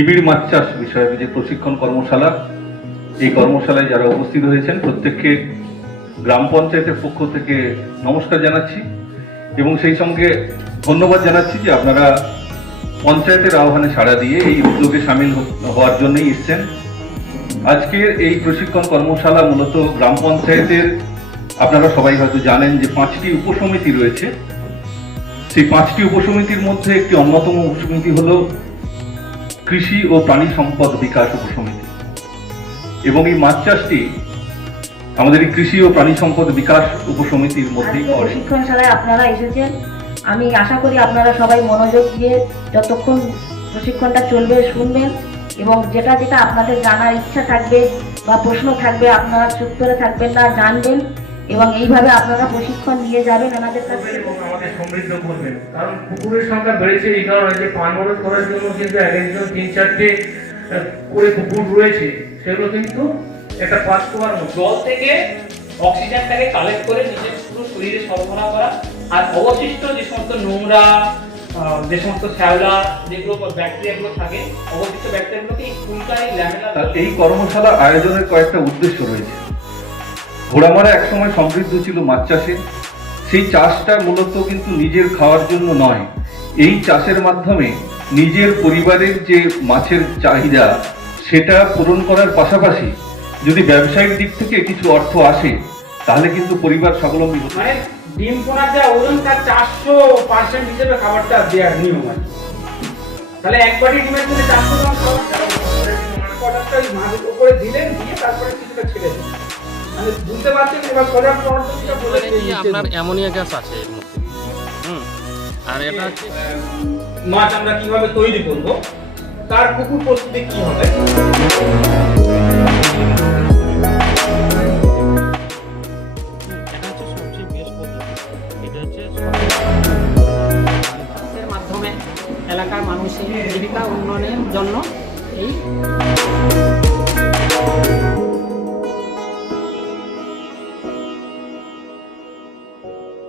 নিবিড় মাছ চাষ বিষয়ে যে প্রশিক্ষণ কর্মশালা, এই কর্মশালায় যারা উপস্থিত হয়েছেন প্রত্যেককে গ্রাম পঞ্চায়েতের পক্ষ থেকে নমস্কার জানাচ্ছি এবং সেই সঙ্গে ধন্যবাদ জানাচ্ছি যে আপনারা পঞ্চায়েতের আহ্বানে সাড়া দিয়ে এই উদ্যোগে সামিল হওয়ার জন্যই এসছেন। আজকের এই প্রশিক্ষণ কর্মশালা মূলত গ্রাম পঞ্চায়েতের, আপনারা সবাই হয়তো জানেন যে 5টি উপসমিতি রয়েছে। সেই 5টি উপসমিতির মধ্যে একটি অন্যতম উপসমিতি হলো কৃষি ও প্রাণী সম্পদ বিকাশ উপসমিতি এবং এই মাছ চাষটি আমাদের এই কৃষি ও প্রাণী সম্পদ বিকাশ উপসমিতির মধ্যেই পড়ে। প্রশিক্ষণশালায় আপনারা এসেছেন, আমি আশা করি আপনারা সবাই মনোযোগ দিয়ে যতক্ষণ প্রশিক্ষণটা চলবে শুনবেন এবং যেটা যেটা আপনাদের জানার ইচ্ছা থাকবে বা প্রশ্ন থাকবে আপনারা চুপ করে থাকবেন না, জানবেন এবং এইভাবে আপনারা প্রশিক্ষণ নিয়ে যাবেন আমাদের কাছে এবং আমাদের সমৃদ্ধ করবেন। কারণ পুকুরের সংখ্যা বেড়েছে এই কারণে যে পান বরজ করার জন্য কিন্তু এক একজন 3-4টে করে পুকুর রয়েছে, সেগুলো কিন্তু একটা পাস করার মতো। জল থেকে অক্সিজেনটাকে কালেক্ট করে নিজের পুরো শরীরে সরবরাহ করা, আর অবশিষ্ট যে সমস্ত নোংরা, যে সমস্ত শ্যাওলা, যেগুলো ব্যাকটেরিয়াগুলো থাকে, অবশিষ্ট ব্যাকটেরিয়াগুলোকে এই ফুলকারি ল্যামেলা। এই কর্মশালা আয়োজনের কয়েকটা উদ্দেশ্য রয়েছে। ঘোড়ামারা একসময় সমৃদ্ধ ছিল মাছ চাষে। সেই চাষটা মূলত কিন্তু নিজের খাওয়ার জন্য নয়, এই চাষের মাধ্যমে নিজের পরিবারের যে মাছের চাহিদা সেটা পূরণ করার পাশাপাশি যদি ব্যবসায়িক দিক থেকে কিছু অর্থ আসে তাহলে কিন্তু পরিবার স্বাবলম্বী হতে মানে ডিম পোনার যা ওজন তার 400% হিসেবে খাবারটা দেওয়ার নিয়ম আছে। তাহলে এক বাটি ডিমের জন্য 400 গ্রাম খাবার কটাটা ওই মাছের উপরে দিলেন, দিয়ে তারপরে কিছুটা ছেড়ে দিলেন। মানে বুঝতে পারছেন এবার কটার পদ্ধতিটা বলে দিই। আপনার অ্যামোনিয়া গ্যাস আছে এর মধ্যে। আর এটা হচ্ছে মাছ আমরা কিভাবে তৈরি করব, তার পুকুর প্রস্তুতি কি হবে। এর মাধ্যমে এলাকার মানুষের জীবিকা উন্নয়নের জন্য এই